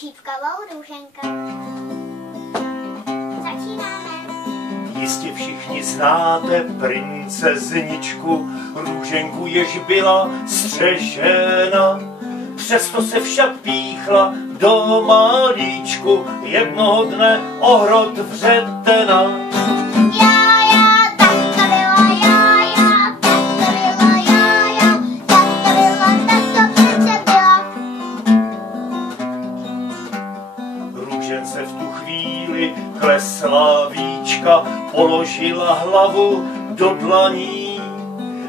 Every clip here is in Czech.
šípkovou růženkou. Začínáme. Jistě všichni znáte princezničku, růženku, jež byla střežena. Přesto se však píchla do malíčku, jednoho dne ohrot vřetena. Růžence v tu chvíli klesla víčka, položila hlavu do dlaní.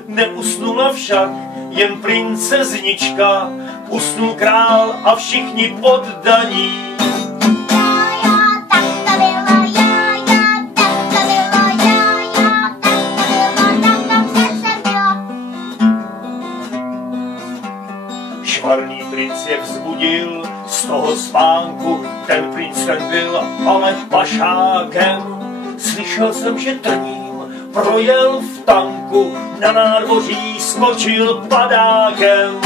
Neusnula však jen princeznička, usnul král a všichni poddaní. Švarný princ je vzbudil z toho spánku, ten princ ten byl ale pašákem. Slyšel jsem, že trním projel v tanku, na nádvoří skočil padákem.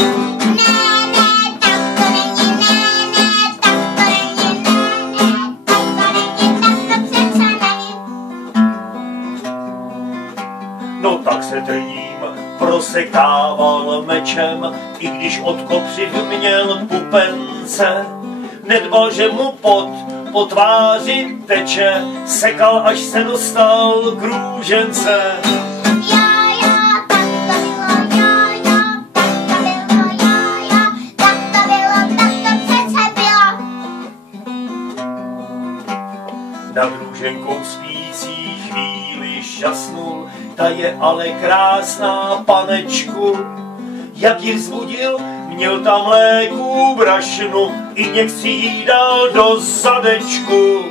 No tak se trním prosekával mečem, i když od kopřiv měl pupence. Nedbal, že mu po tváři teče, sekal, až se dostal k růžence. Nad růženkou spící chvíli šťastnul, ta je ale krásná, panečku. Jak ji vzbudil, měl tam mléku brašnu, injekci si jí dal do zadečku.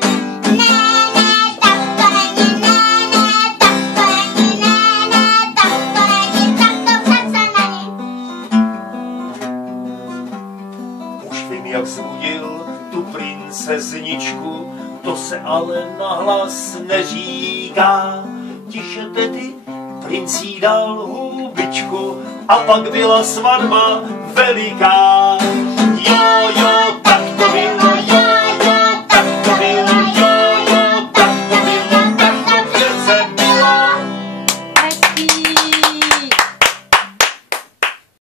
Už vím, jak vzbudil tu princezničku, to se ale nahlas neříká. Tiše tedy princ jí dal hubičku a pak byla svatba veliká.